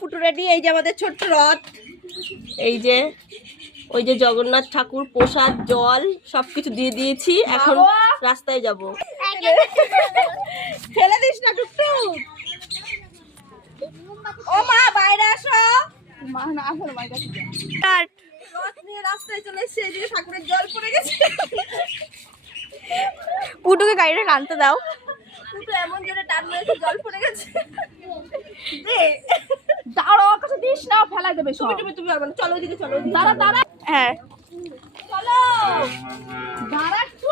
ফুটু ready. এই যে আমাদের ছোট্ট রথ, এই যে ওই যে জগন্নাথ ঠাকুর, প্রসাদ, জল সবকিছু দিয়ে দিয়েছি। এখন রাস্তায় যাব। ফেলে দিস না টুকটু। ও মা বাইরে আসো। মা না আসলে বাইরে স্টার্ট। রথ নিয়ে রাস্তায় চলে এসেছে, এই যে ঠাকুরের জল পড়ে গেছে। পুটুকে গাড়িটা টানতে দাও। পুটু এমন জোরে টান মেরেছে জল পড়ে গেছে। দে দাঁড়াও, কাছে দিস না, ফেলাই দেবে সব। তুমি পারবে না, চলো ওইদিকে চলো। দাঁড়া দাঁড়া। হ্যাঁ চলো দাঁড়া একটু।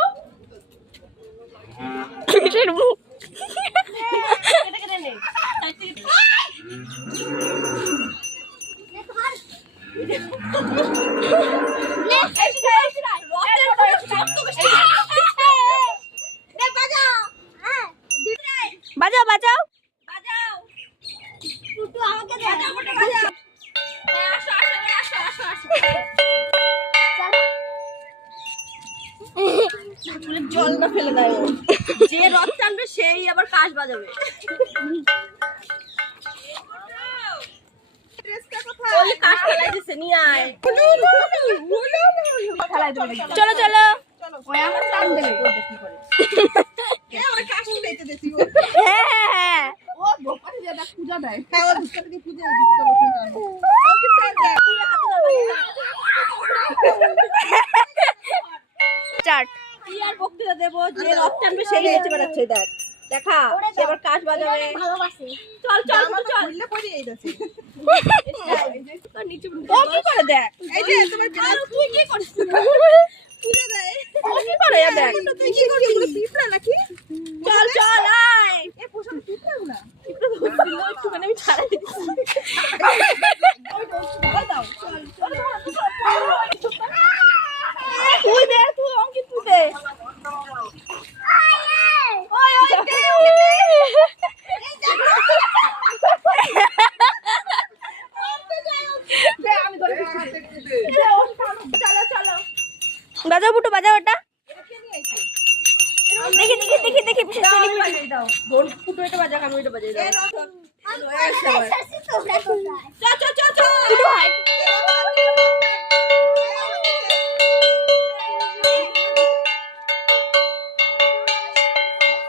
কিসের মুখ? কেটে কেটে নে। বাজাও বাজাও বাজাও। টুটু আমাকে দে। বাজাও। হ্যাঁ আসো আসো আসো আসো আসো। ঠাকুরের জল না ফেলে দেয় ও। যে রথ টানবে সেই আবার কাশ বাজাবে। কাশ ফেলাই দিছে, নিয়ে আয়। চলো চলো। ওই আমার টান দেবে। কি করে? আমরা কাশ ফেলাইতে দিছি। হ্যাঁ হ্যাঁ হ্যাঁ। ও দোকানে যা পূজা দেয়। হ্যাঁ ও দোকানে দিয়ে পূজা দিচ্ছে লোকজন টানো। ওকে টান দে। স্টার্ট। কি আর বক্তৃতা দেব, যে রথ টানবে সেই নেচে বেড়াচ্ছে। দেখ দেখা, এবার কাশ বাজাবে। ভালোবাসে। চল চল চল। বললে পড়ি এই দাসি। তো নিচে ও কি করে দেখ। এই যে তোমার আর তুই কি করছিস? পূজা দেয়। ও কি করে দেখ। তুই কি করছিস? এগুলো পিপড়া নাকি? চল চল আয়। এ পোষণ পিপড়া না। পিপড়া ধরছিল একটু, মানে আমি ছাড়াই দিচ্ছি। ওই দাও। চল চল। তুই দে, তুই অঙ্কিত তুই দে। ওই ওই দে। এই দেখো। দে আমি ধরে দিচ্ছি। চলো চলো। বাজাও বুটু বাজাও ওটা। দেখি দেখি দেখি দেখি সেলিব্রিটি দাও। বোন ফুটো এটা বাজা, আমি এটা বাজাই দাও। চল চল চল চল। একটু হাই।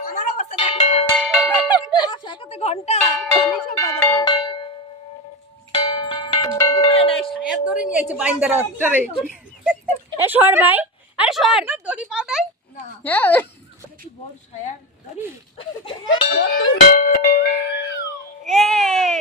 আমার অবস্থা দেখো। সাথে ঘন্টা আমি সব বাজাবো। দড়ি নাই, সায়ার দড়ি নিয়ে আইছে বাইন্দার অত্তরে। এ সর ভাই, আরে সর। না দড়ি পাও নাই না। হ্যাঁ কি বড় সায়ার দড়ি। এই